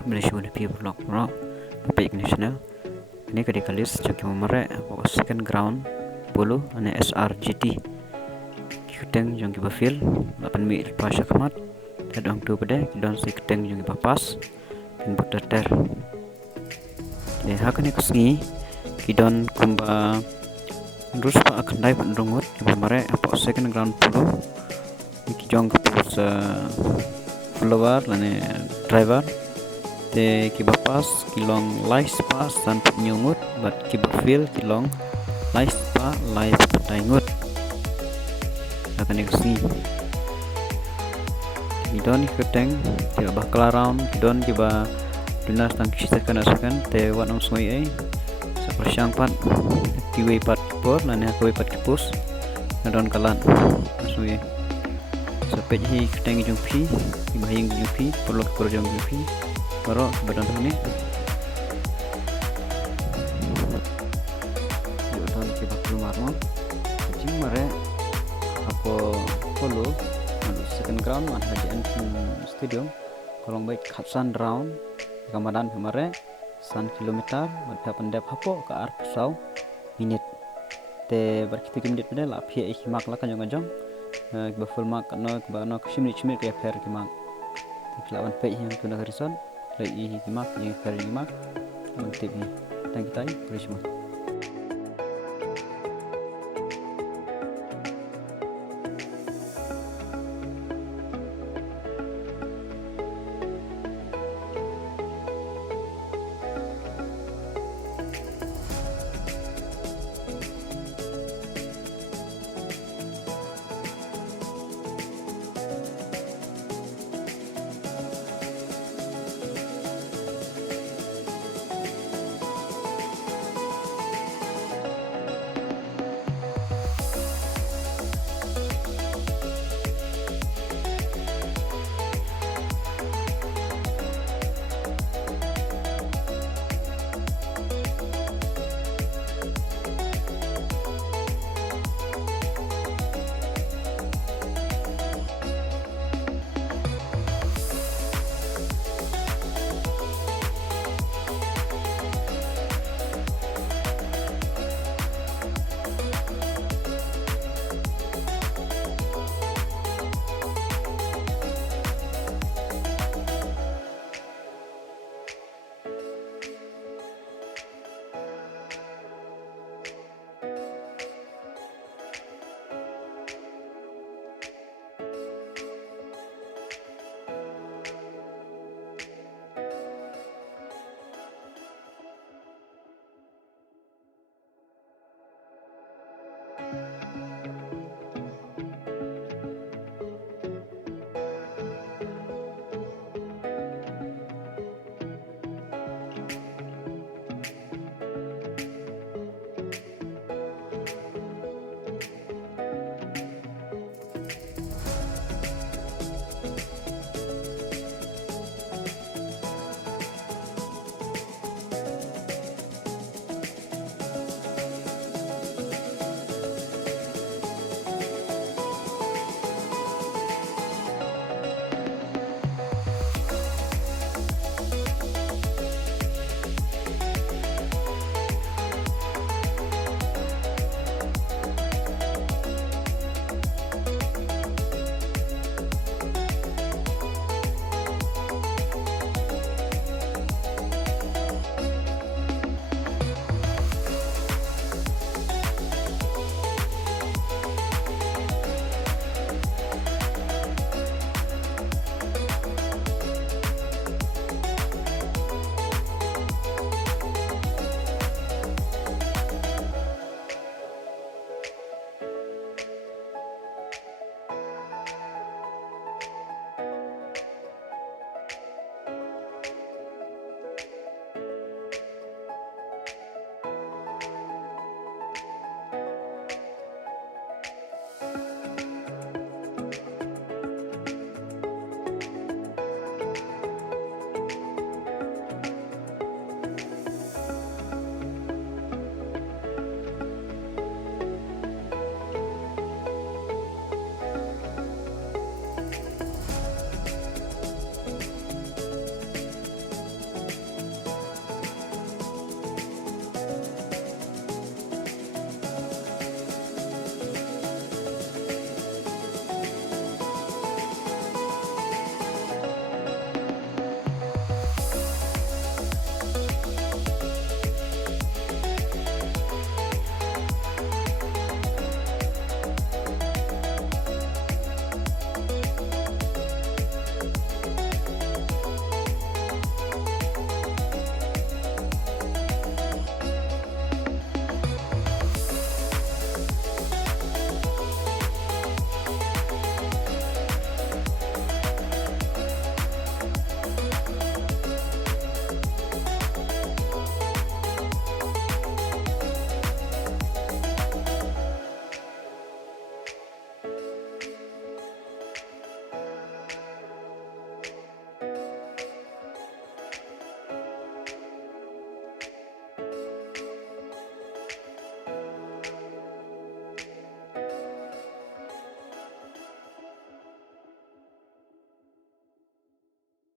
combination with people block ro baik national ini kali kalis joki memare second ground polo ane SRGT kiteng jong ki bafil 8 mi pasha kamat tadong tu pada kidon si kiteng jong ki papas kin buter le hakane kusngi kidon kumba terus pa akan dai pendungut memare apa second ground polo ki jong ki pus follower lane driver te ki bapas kilong live pas san nyungut bat ki bafil kilong live pa live taingut akan ikusi kidon ikuteng tiba bakal round kidon tiba dunas tang kisahkan asukan te wanam sungai ai sepersyang pat kiwi pat por lane kiwi pat kipus nadon kalan sungai sampai hi keteng jung pi bahing jung pi perlu jung pi baru badan ni yo don ke bakul marmo jing mare apa polo second ground man hajian stadium kolong baik kapsan round kamadan mare 1 kilometer pada pendap hapo ke arah pesau minit te berkita minit pada la phi mak la kan jong ba full mark no ba no chimni ke fer ke mak lawan pe yang tuna harison lai mak yang fer mak mantip ni thank you